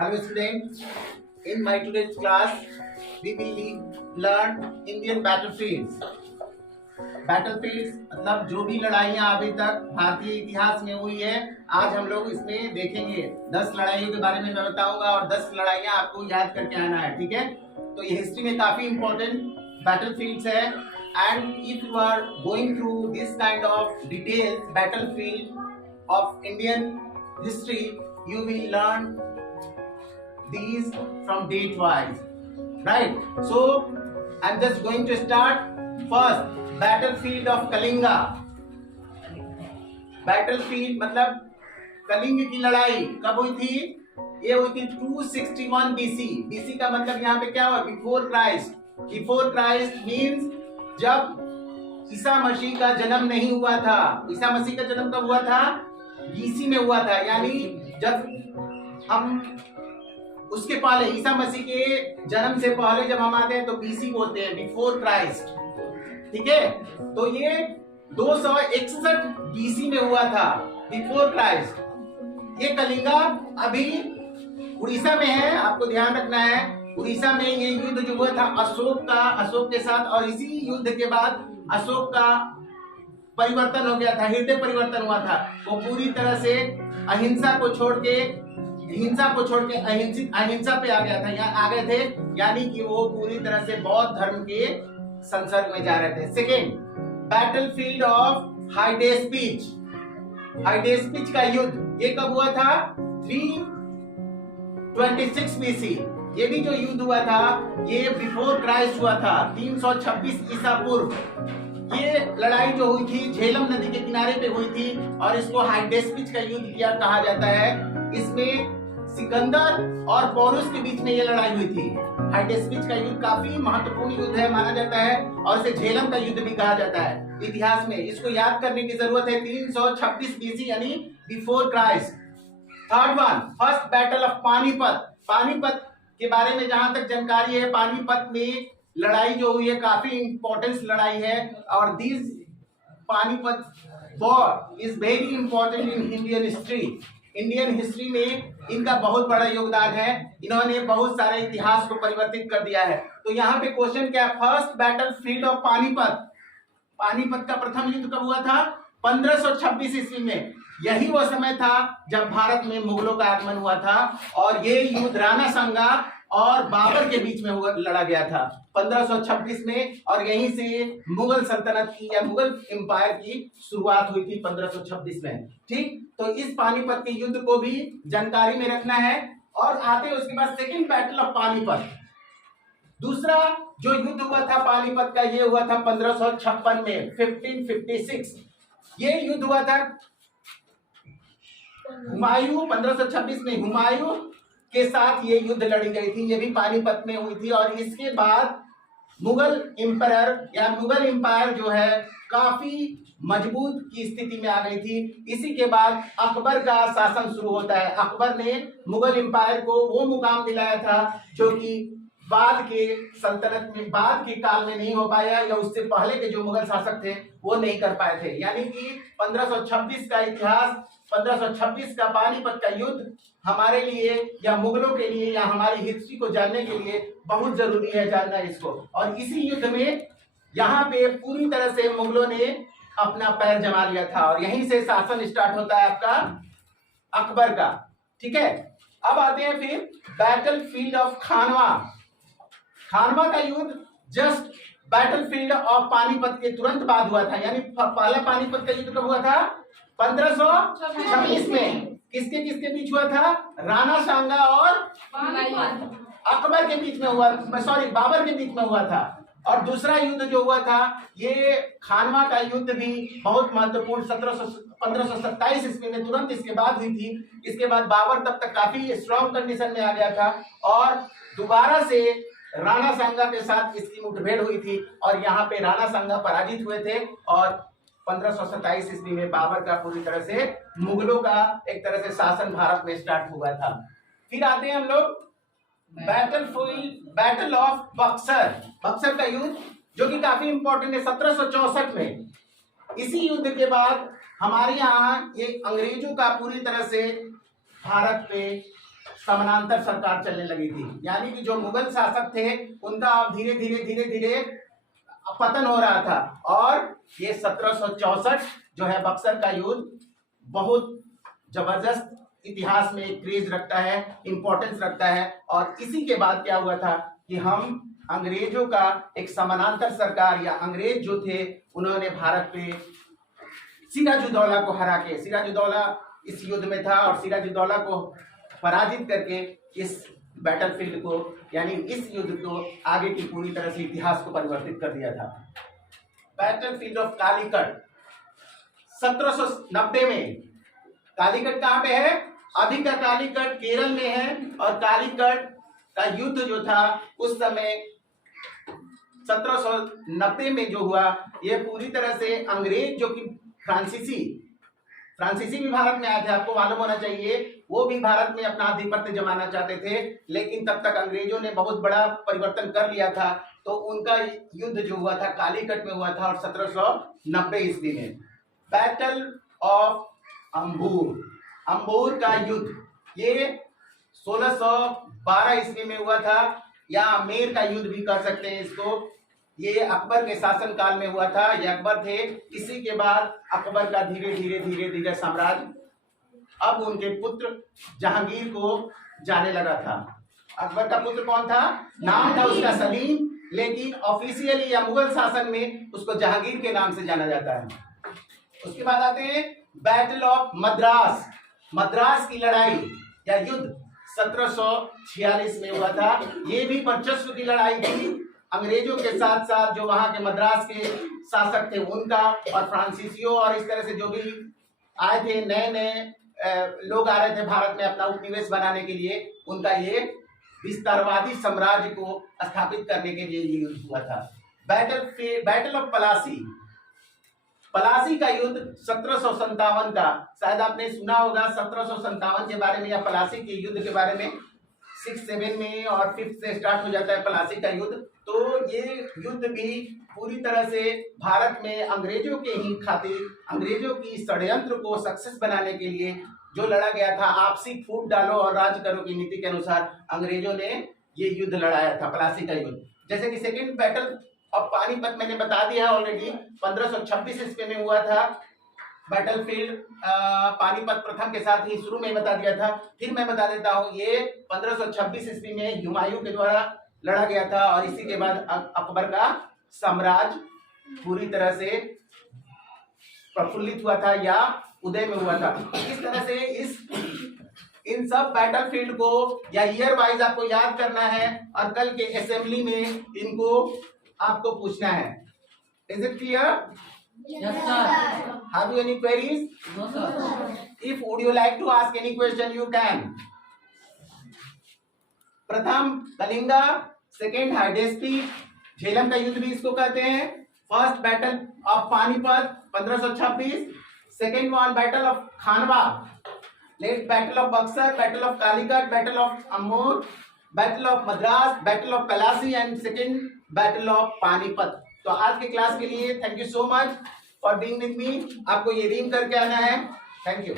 Hello students, in my today's class we will learn Indian battlefields. Battlefields मतलब जो भी लड़ाइयाँ अभी तक भारतीय इतिहास में हुई है, आज हम लोग इसमें देखेंगे। 10 लड़ाइयों के बारे में मैं बताऊंगा और 10 लड़ाइयाँ आपको याद करके आना है, ठीक है? तो ये हिस्ट्री में काफी इंपॉर्टेंट बैटलफील्ड्स है and if you are going through this kind of details battlefield of Indian history, you will learn these from date wise, right? So I'm just going to start first battlefield of Kalinga. Battlefield मतलब कलिंग की लड़ाई कब हुई थी? ये हुई थी 261 BC. BC का मतलब यहाँ पे क्या हुआ? Before Christ. Before Christ means जब ईसा मसीह का जन्म नहीं हुआ था. ईसा मसीह का जन्म कब हुआ था? BC में हुआ था, यानी जब हम उसके पहले ईसा मसीह के जन्म से पहले जब हम आते हैं तो BC बोलते हैं, बिफोर क्राइस्ट, ठीक है? तो ये 261 BC में हुआ था, बिफोर क्राइस्ट। ये कलिंगा अभी उड़ीसा में है, आपको ध्यान रखना है। उड़ीसा में ये युद्ध जो हुआ था अशोक के साथ, और इसी युद्ध के बाद अशोक का परिवर्तन हो गया था, हृदय परिवर्तन हुआ था। वो पूरी तरह से अहिंसा को छोड़ के अहिंसा पे आ गया था, यहाँ आ गए थे, यानी कि वो पूरी तरह से बौद्ध धर्म के संसर्ग में जा रहे थे। Second, battlefield of Hydaspes. Hydaspes का युद्ध ये कब हुआ था? 326 BC। ये भी जो युद्ध हुआ था ये बिफोर क्राइस्ट हुआ था, 326 ईसा पूर्व। ये लड़ाई जो हुई थी झेलम नदी के किनारे पे हुई थी और इसको हाइडेस्पिच का युद्ध किया कहा जाता है। इसमें सिकंदर और पोरुस के बीच में ये लड़ाई हुई थी। हाइडेस्पिच का युद्ध काफी महत्वपूर्ण युद्ध है माना जाता है और इसे झेलम का युद्ध भी कहा जाता है इतिहास में। इसको याद करने की जरूरत है, 326 BC यानी before Christ. Third one, first battle of Panipat. Panipat के बारे में जहां तक जानकारी है, पानीपत में लड़ाई जो हुई है काफी इंपॉर्टेंस लड़ाई है और this Panipat war is very important in Indian history. Indian history में इनका बहुत बड़ा योगदान है, इन्होंने बहुत सारे इतिहास को परिवर्तित कर दिया है। तो यहाँ पे क्वेश्चन क्या है? First battle field of Panipat. Panipat का प्रथम युद्ध कब हुआ था? 1526 ईस्वी में। यही वो समय था जब भारत में मुगलों का आगमन हुआ था और ये युद्ध राणा सांगा और बाबर के बीच में लड़ा गया था 1526 में, और यहीं से मुगल सल्तनत की या मुगल एम्पायर की शुरुआत हुई थी 1526 में। ठीक, तो इस पानीपत के युद्ध को भी जानकारी में रखना है। और आते हैं उसके बाद सेकेंड बैटल ऑफ पानीपत। दूसरा जो युद्ध हुआ था पानीपत का, ये हुआ था 1556 में, 1556। ये युद्ध हुआ था हुमायूं, 1526 में हुमायूं के साथ ये युद्ध लड़ी गई थी। ये भी पानीपत में हुई थी और इसके बाद मुगल एम्पायर या मुगल एम्पायर जो है काफी मजबूत की स्थिति में आ गई थी। इसी के बाद अकबर का शासन शुरू होता है। अकबर ने मुगल एम्पायर को वो मुकाम दिलाया था जो कि बाद के सल्तनत में, बाद के काल में नहीं हो पाया या उससे पहले के जो मुगल शासक थे वो नहीं कर पाए थे। यानी कि 1526 का इतिहास, 1526 का पानीपत का युद्ध हमारे लिए या मुगलों के लिए या हमारी हिस्ट्री को जानने के लिए बहुत जरूरी है जानना इसको। और इसी युद्ध में यहाँ पे पूरी तरह से मुगलों ने अपना पैर जमा लिया था और यहीं से शासन स्टार्ट होता है आपका अकबर का। ठीक है, अब आते हैं फिर बैटल फील्ड ऑफ खानवा। खानवा का युद्ध जस्ट बैटलफील्ड ऑफ पानीपत के तुरंत बाद हुआ था, यानी पहला पानीपत का युद्ध कब हुआ था? 1526 में। किसके किसके बीच हुआ था? राणा सांगा और अकबर के बीच में हुआ, सॉरी बाबर के बीच में हुआ था। और दूसरा युद्ध जो हुआ था ये खानवा का युद्ध भी बहुत महत्वपूर्ण 1527 ईस्वी में तुरंत इसके बाद हुई थी। इसके बाद बाबर तब तक काफी स्ट्रॉन्ग कंडीशन में आ गया था और दोबारा से राणा सांगा के साथ इसकी मुठभेड़ हुई थी और यहाँ पे राणा सांगा पराजित हुए थे और 1527 ईस्वी में बाबर का पूरी तरह से मुगलों का एक तरह से शासन भारत में स्टार्ट हुआ था। फिर आते हैं हम लोग बैटल ऑफ बक्सर। बक्सर का युद्ध जो कि काफी इंपॉर्टेंट है, 1764 में। इसी युद्ध के बाद हमारे यहाँ ये अंग्रेजों का पूरी तरह से भारत पे समानांतर सरकार चलने लगी थी, यानी कि जो मुगल शासक थे उनका अब धीरे धीरे धीरे धीरे पतन हो रहा था। और ये 1764 जो है बक्सर का युद्ध बहुत जबरदस्त इतिहास में एक क्रेज रखता है, इंपॉर्टेंस रखता है। और इसी के बाद क्या हुआ था कि हम अंग्रेजों का एक समानांतर सरकार या अंग्रेज जो थे उन्होंने भारत पे सिराजुद्दौला को हरा के, सिराजुद्दौला इस युद्ध में था और सिराजुद्दौला को पराजित करके इस बैटलफील्ड को यानी इस युद्ध को आगे की पूरी तरह से इतिहास को परिवर्तित कर दिया था। बैटलफील्ड ऑफ कालीकट 1790 में। कालीकट कहाँ पे है? अभी का कालीकट केरल में है और कालीकट का युद्ध जो था उस समय 1790 में जो हुआ, ये पूरी तरह से अंग्रेज जो कि फ्रांसीसी भी भारत में आए थे, आपको मालूम होना चाहिए, वो भी भारत में अपना आधिपत्य जमाना चाहते थे, लेकिन तब तक अंग्रेजों ने बहुत बड़ा परिवर्तन कर लिया था। तो उनका युद्ध जो हुआ था कालीकट में हुआ था और 1790 ईस्वी में। बैटल ऑफ अंबूर का युद्ध ये 1612 ईस्वी में हुआ था, या आमेर का युद्ध भी कर सकते हैं इसको। ये अकबर के शासन काल में हुआ था, ये अकबर थे। इसी के बाद अकबर का धीरे धीरे साम्राज्य अब उनके पुत्र जहांगीर को जाने लगा था। अकबर का पुत्र कौन था? नाम था उसका सलीम, लेकिन ऑफिशियली या मुगल शासन में उसको जहांगीर के नाम से जाना जाता है। उसके बाद आते हैं बैटल ऑफ मद्रास की लड़ाई या युद्ध 1746 में हुआ था। ये भी वर्चस्व की लड़ाई थी, अंग्रेजों के साथ साथ जो वहां के मद्रास के शासक थे उनका और फ्रांसीसियों और इस तरह से जो भी आए थे नए लोग आ रहे थे भारत में अपना उपनिवेश बनाने के लिए, उनका ये विस्तारवादी साम्राज्य को स्थापित करने के लिए ये युद्ध हुआ था। बैटल ऑफ पलासी का युद्ध 1757 का, शायद आपने सुना होगा 1757 के बारे में या पलासी के युद्ध के बारे में। 6, 7 में और 5 से स्टार्ट हो जाता है पलासी का युद्ध। तो ये युद्ध भी पूरी तरह से भारत में अंग्रेजों के ही खातिर, अंग्रेजों की षड्यंत्र को सक्सेस बनाने के लिए जो लड़ा गया था, आपसी फूट डालो और राज करो की नीति के अनुसार अंग्रेजों ने ये युद्ध लड़ाया था, पलासी का युद्ध। जैसे कि सेकेंड बैटल ऑफ पानीपत मैंने बता दिया है ऑलरेडी, 1526 ईस्वी में हुआ था। बैटलफील्ड पानीपत प्रथम के साथ ही शुरू में बता दिया था, फिर मैं बता देता हूँ ये 1526 ईस्वी में हुमायूं के द्वारा लड़ा गया था और इसी के बाद अकबर का साम्राज्य पूरी तरह से प्रफुल्लित हुआ था या उदय में हुआ था। इस तरह से इन सब बैटलफील्ड को या ईयर वाइज आपको याद करना है और कल के असेंबली में इनको आपको पूछना है। Is it clear? Yes, sir. Have you any queries? No, sir. If would you like to ask any question, you can. प्रथम कलिंगा, सेकेंड हाइडेस्पी, झेलम का युद्ध भी इसको कहते हैं। First battle of Panipat 1526, second one battle of Khanwa, next battle of Buxar, battle of Calicut, battle of अमूर, battle of Madras, battle of Plassey and second battle of Panipat. तो आज के क्लास के लिए thank you so much for being with me. आपको ये रीम करके आना है। Thank you.